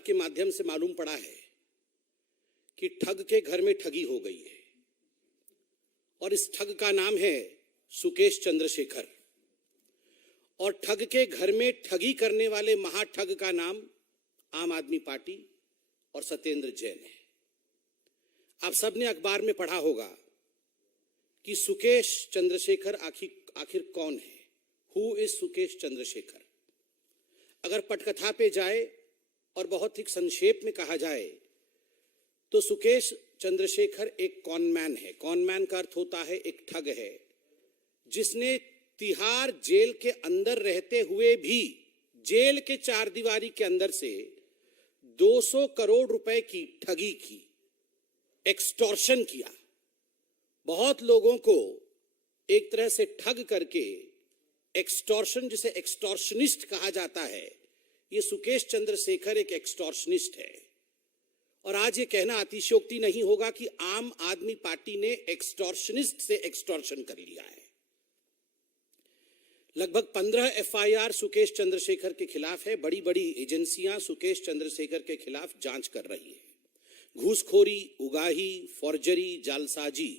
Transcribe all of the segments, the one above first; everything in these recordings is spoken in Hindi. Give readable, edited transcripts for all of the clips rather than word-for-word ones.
के माध्यम से मालूम पड़ा है कि ठग के घर में ठगी हो गई है और इस ठग का नाम है सुकेश चंद्रशेखर। और ठग के घर में ठगी करने वाले महाठग का नाम आम आदमी पार्टी और सत्येंद्र जैन है। आप सबने अखबार में पढ़ा होगा कि सुकेश चंद्रशेखर आखिर कौन है, हु इज सुकेश चंद्रशेखर। अगर पटकथा पे जाए और बहुत ही संक्षेप में कहा जाए तो सुकेश चंद्रशेखर एक कॉनमैन है। कॉनमैन का अर्थ होता है एक ठग है, जिसने तिहाड़ जेल के अंदर रहते हुए भी जेल के चार दीवारी के अंदर से 200 करोड़ रुपए की ठगी की, एक्सटॉर्शन किया। बहुत लोगों को एक तरह से ठग करके एक्सटॉर्शन, जिसे एक्सटॉर्शनिस्ट कहा जाता है, ये सुकेश चंद्रशेखर एक एक्सटॉर्शनिस्ट है। और आज ये कहना अतिशयोक्ति नहीं होगा कि आम आदमी पार्टी ने एक्सटॉर्शनिस्ट से एक्सटॉर्शन कर लिया है। लगभग 15 एफआईआर सुकेश चंद्रशेखर के खिलाफ है। बड़ी बड़ी एजेंसियां सुकेश चंद्रशेखर के खिलाफ जांच कर रही है। घूसखोरी, उगाही, फॉर्जरी, जालसाजी,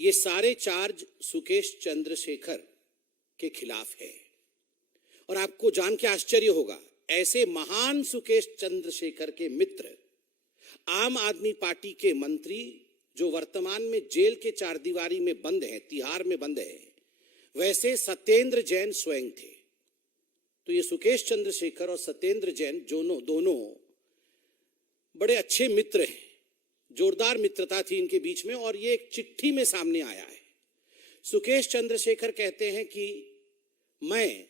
ये सारे चार्ज सुकेश चंद्रशेखर के खिलाफ है। और आपको जान के आश्चर्य होगा, ऐसे महान सुकेश चंद्रशेखर के मित्र, आम आदमी पार्टी के मंत्री जो वर्तमान में जेल के चार दीवारी में बंद हैं, तिहाड़ में बंद हैं, वैसे सत्येंद्र जैन स्वयं थे। तो ये सुकेश चंद्रशेखर और सत्येंद्र जैन दोनों बड़े अच्छे मित्र हैं। जोरदार मित्रता थी इनके बीच में और ये एक चिट्ठी में सामने आया है। सुकेश चंद्रशेखर कहते हैं कि मैं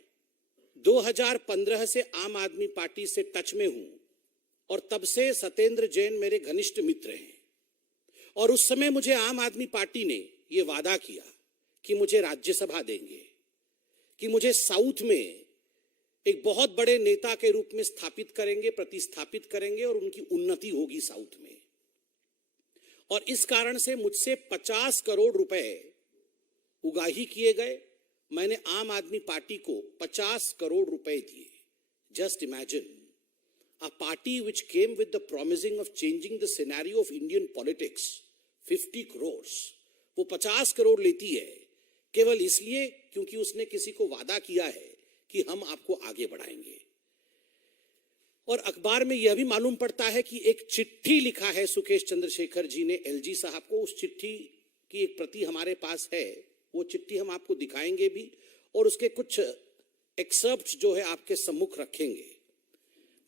2015 से आम आदमी पार्टी से टच में हूं और तब से सत्येंद्र जैन मेरे घनिष्ठ मित्र हैं। और उस समय मुझे आम आदमी पार्टी ने यह वादा किया कि मुझे राज्यसभा देंगे, कि मुझे साउथ में एक बहुत बड़े नेता के रूप में स्थापित करेंगे, प्रतिस्थापित करेंगे और उनकी उन्नति होगी साउथ में। और इस कारण से मुझसे 50 करोड़ रुपए उगाही किए गए। मैंने आम आदमी पार्टी को 50 करोड़ रुपए दिए। Just imagine, a party which came with the promising of changing the scenario of Indian politics, 50 crores, वो 50 करोड़ लेती है केवल इसलिए क्योंकि उसने किसी को वादा किया है कि हम आपको आगे बढ़ाएंगे। और अखबार में यह भी मालूम पड़ता है कि एक चिट्ठी लिखा है सुकेश चंद्रशेखर जी ने एलजी साहब को। उस चिट्ठी की एक प्रति हमारे पास है, वो चिट्ठी हम आपको दिखाएंगे भी और उसके कुछ एक्सर्प्ट जो है आपके सम्मुख रखेंगे।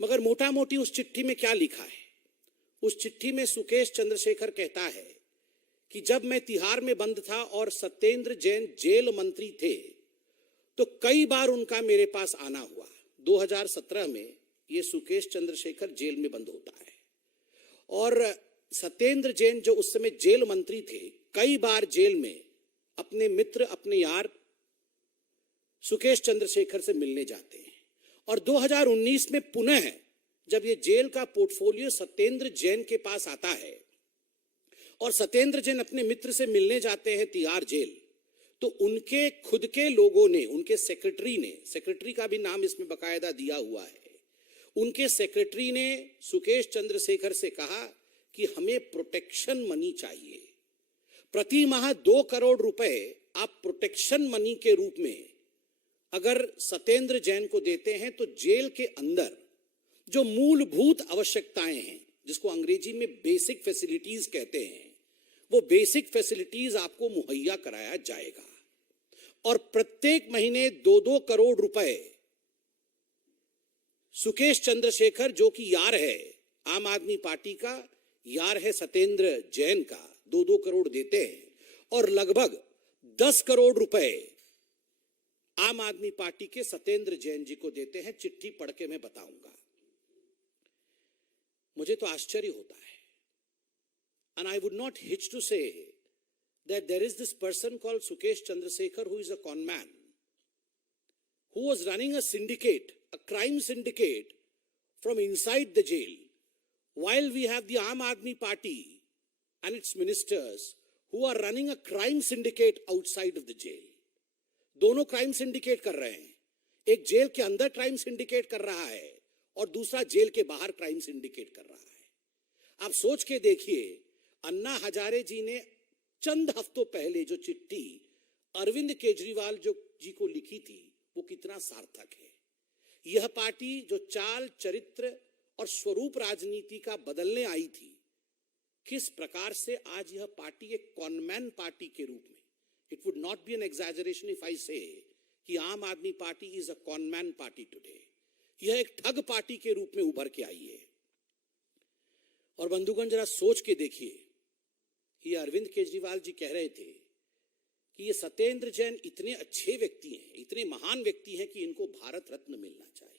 मगर मोटा मोटी उस चिट्ठी में क्या लिखा है? उस चिट्ठी में सुकेश चंद्रशेखर कहता है कि जब मैं तिहाड़ में बंद था और सत्येंद्र जैन जेल मंत्री थे तो कई बार उनका मेरे पास आना हुआ। 2017 में ये सुकेश चंद्रशेखर जेल में बंद होता है और सत्येंद्र जैन जो उस समय जेल मंत्री थे, कई बार जेल में अपने मित्र, अपने यार सुकेश चंद्रशेखर से मिलने जाते हैं। और 2019 में पुनः जब ये जेल का पोर्टफोलियो सत्येंद्र जैन के पास आता है और सत्येंद्र जैन अपने मित्र से मिलने जाते हैं तिहाड़ जेल, तो उनके खुद के लोगों ने, उनके सेक्रेटरी का भी नाम इसमें बकायदा दिया हुआ है, उनके सेक्रेटरी ने सुकेश चंद्रशेखर से कहा कि हमें प्रोटेक्शन मनी चाहिए। प्रति माह 2 करोड़ रुपए आप प्रोटेक्शन मनी के रूप में अगर सत्येंद्र जैन को देते हैं तो जेल के अंदर जो मूलभूत आवश्यकताएं हैं, जिसको अंग्रेजी में बेसिक फैसिलिटीज कहते हैं, वो बेसिक फैसिलिटीज आपको मुहैया कराया जाएगा। और प्रत्येक महीने 2-2 करोड़ रुपए सुकेश चंद्रशेखर, जो कि यार है आम आदमी पार्टी का, यार है सत्येंद्र जैन का, 2-2 करोड़ देते हैं। और लगभग 10 करोड़ रुपए आम आदमी पार्टी के सत्येंद्र जैन जी को देते हैं। चिट्ठी पढ़ के मैं बताऊंगा। मुझे तो आश्चर्य होता है। And I would not hitch to say that there is this person called Sukesh Chandrasekhar who is a con man, who was running a syndicate, a crime syndicate from inside the jail, while we have the Aam Aadmi Party and its ministers who are running a crime syndicate outside of the jail. दोनों क्राइम सिंडिकेट कर रहे हैं। एक जेल के अंदर क्राइम सिंडिकेट कर रहा है और दूसरा जेल के बाहर क्राइम सिंडिकेट कर रहा है। आप सोच के देखिए, अन्ना हजारे जी ने चंद हफ्तों पहले जो चिट्ठी अरविंद केजरीवाल जी को लिखी थी, वो कितना सार्थक है। यह पार्टी जो चाल, चरित्र और स्वरूप राजनीति का बदलने आई थी, किस प्रकार से आज यह पार्टी एक कॉनमैन पार्टी के रूप में, it would not be an exaggeration if I say कि Aam Aadmi Party is a conman party today, यह एक ठग पार्टी के रूप में उभर के आई है। और बंधुगण, जरा सोच के देखिए, ये अरविंद केजरीवाल जी कह रहे थे कि ये सत्येंद्र जैन इतने अच्छे व्यक्ति हैं, इतने महान व्यक्ति हैं कि इनको भारत रत्न मिलना चाहिए।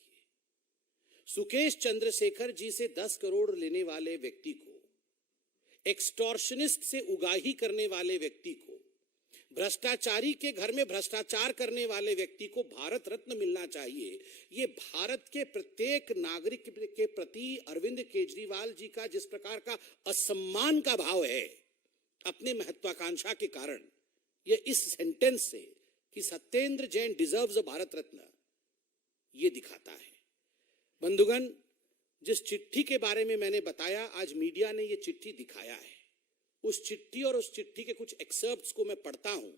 सुकेश चंद्रशेखर जी से 10 करोड़ लेने वाले व्यक्ति को, एक्सटॉर्शनिस्ट से उगाही करने वाले व्यक्ति को, भ्रष्टाचारी के घर में भ्रष्टाचार करने वाले व्यक्ति को भारत रत्न मिलना चाहिए। ये भारत के प्रत्येक नागरिक के प्रति अरविंद केजरीवाल जी का जिस प्रकार का असम्मान का भाव है अपने महत्वाकांक्षा के कारण, ये इस सेंटेंस से कि सत्येंद्र जैन डिजर्व्स अ भारत रत्न, ये दिखाता है। बंधुगण, जिस चिट्ठी के बारे में मैंने बताया, आज मीडिया ने ये चिट्ठी दिखाया है। उस चिट्ठी और उस चिट्ठी के कुछ एक्सर्प्ट्स को मैं पढ़ता हूं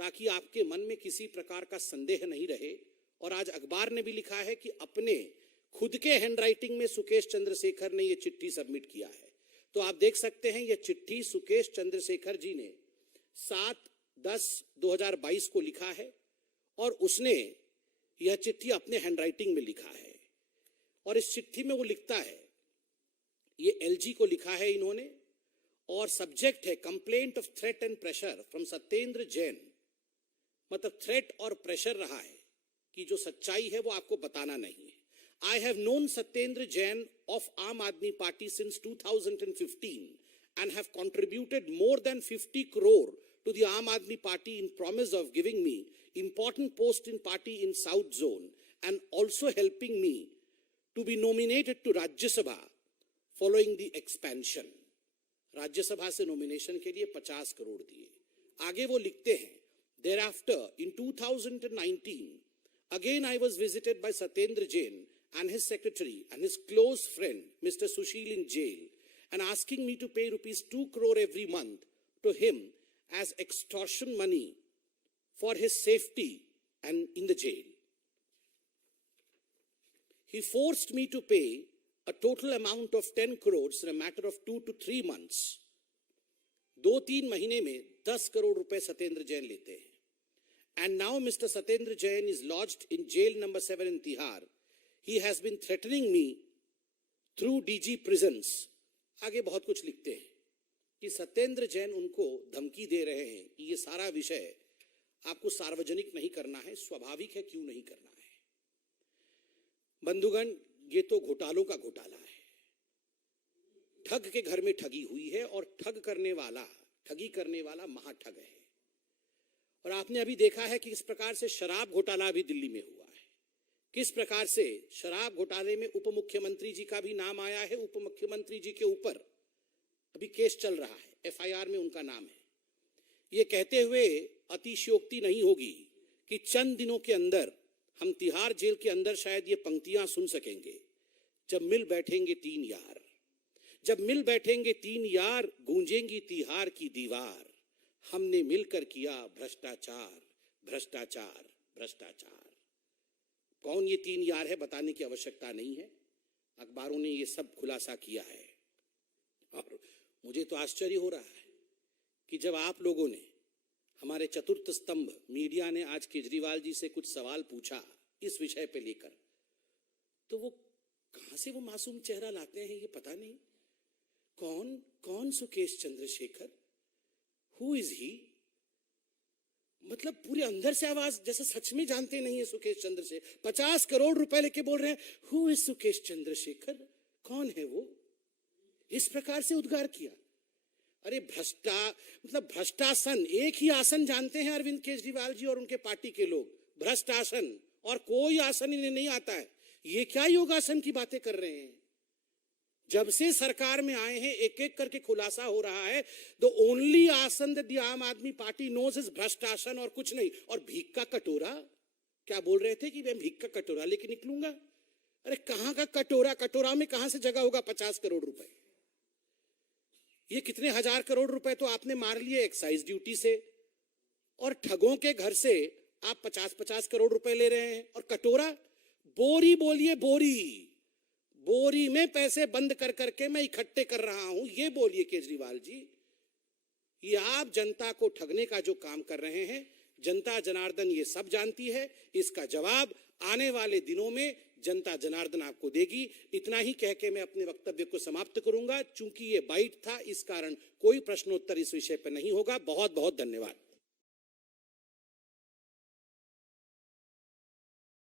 ताकि आपके मन में किसी प्रकार का संदेह नहीं रहे। और आज अखबार ने भी लिखा है कि अपने खुद के हैंडराइटिंग में सुकेश चंद्रशेखर ने ये चिट्ठी सबमिट किया है। तो आप देख सकते हैं, यह चिट्ठी सुकेश चंद्रशेखर जी ने 7/10/2022 को लिखा है और उसने यह चिट्ठी अपने हैंडराइटिंग में लिखा है। और इस चिट्ठी में वो लिखता है, ये एलजी को लिखा है इन्होंने, और सब्जेक्ट है complaint of threat and pressure from Satyendra Jain. मतलब थ्रेट और प्रेशर रहा है कि जो सच्चाई है वो आपको बताना नहीं है। I have known Satyendra Jain of Aam Aadmi Party since 2015 and have contributed more than 50 crore to the Aam Aadmi Party in promise of giving me important post in party in South Zone and also helping me to be nominated to Rajya Sabha following the expansion. राज्य सभा से नॉमिनेशन के लिए 50 करोड़ दिए। आगे वो लिखते हैं, thereafter in 2019 again I was visited by Satyendra Jain and his secretary and his close friend Mr. Sushil in jail and asking me to pay rupees 2 crore every month to him as extortion money for his safety and in the jail. He forced me to pay a total amount of 10 crores in a matter of 2 to 3 months. 2-3 महीने में 10 करोड़ रुपए सत्येंद्र जैन लेते हैं। And now Mr. Satyendra Jain is lodged in jail number 7 in Tihar. He has been threatening me through DG prisons. आगे बहुत कुछ लिखते हैं कि सत्येंद्र जैन उनको धमकी दे रहे हैं कि ये सारा विषय आपको सार्वजनिक नहीं करना है। स्वाभाविक है, क्यों नहीं करना है। बंधुगण, ये तो घोटालों का घोटाला है। ठग के घर में ठगी हुई है और ठगी करने वाला महाठग है। और आपने अभी देखा है कि किस प्रकार से शराब घोटाला भी दिल्ली में हुआ है। किस प्रकार से शराब घोटाले में उप मुख्यमंत्री जी का भी नाम आया है। उप मुख्यमंत्री जी के ऊपर अभी केस चल रहा है, एफआईआर में उनका नाम है। ये कहते हुए अतिशयोक्ति नहीं होगी कि चंद दिनों के अंदर हम तिहाड़ जेल के अंदर शायद ये पंक्तियां सुन सकेंगे, जब मिल बैठेंगे 3 यार, जब मिल बैठेंगे 3 यार, गूंजेंगी तिहाड़ की दीवार, हमने मिलकर किया भ्रष्टाचार भ्रष्टाचार भ्रष्टाचार। कौन ये 3 यार है बताने की आवश्यकता नहीं है, अखबारों ने ये सब खुलासा किया है। और मुझे तो आश्चर्य हो रहा है कि जब आप लोगों ने, हमारे चतुर्थ स्तंभ मीडिया ने आज केजरीवाल जी से कुछ सवाल पूछा इस विषय पे लेकर, तो वो कहां से वो मासूम चेहरा लाते हैं ये पता नहीं। कौन Sukesh Chandrashekhar, who is he? मतलब पूरे अंदर से आवाज जैसे सच में जानते नहीं है सुकेश चंद्रशेखर। 50 करोड़ रुपए लेके बोल रहे हैं, हु इज सुकेश चंद्रशेखर, कौन है वो? इस प्रकार से उद्गार किया। अरे भ्रष्टासन, एक ही आसन जानते हैं अरविंद केजरीवाल जी और उनके पार्टी के लोग, भ्रष्ट आसन, और कोई आसन इन्हें नहीं आता है। ये क्या योगासन की बातें कर रहे हैं? जब से सरकार में आए हैं एक एक करके खुलासा हो रहा है, द ओनली आसन दैट द आम आदमी पार्टी नोज इज भ्रष्ट आसन और कुछ नहीं। और भीख का कटोरा, क्या बोल रहे थे कि मैं भीख का कटोरा लेके निकलूंगा? अरे कहां का कटोरा, कटोरा में कहां से जगह होगा 50 करोड़ रुपए? ये कितने हजार करोड़ रुपए तो आपने मार लिए एक्साइज ड्यूटी से, और ठगों के घर से आप 50-50 करोड़ रुपए ले रहे हैं। और कटोरा, बोरी बोलिए, बोरी बोरी में पैसे बंद कर करके मैं इकट्ठे कर रहा हूं, ये बोलिए केजरीवाल जी। ये आप जनता को ठगने का जो काम कर रहे हैं, जनता जनार्दन ये सब जानती है। इसका जवाब आने वाले दिनों में जनता जनार्दन आपको देगी। इतना ही कह के मैं अपने वक्तव्य को समाप्त करूंगा। चूंकि ये बाइट था, इस कारण कोई प्रश्नोत्तर इस विषय पर नहीं होगा। बहुत बहुत धन्यवाद।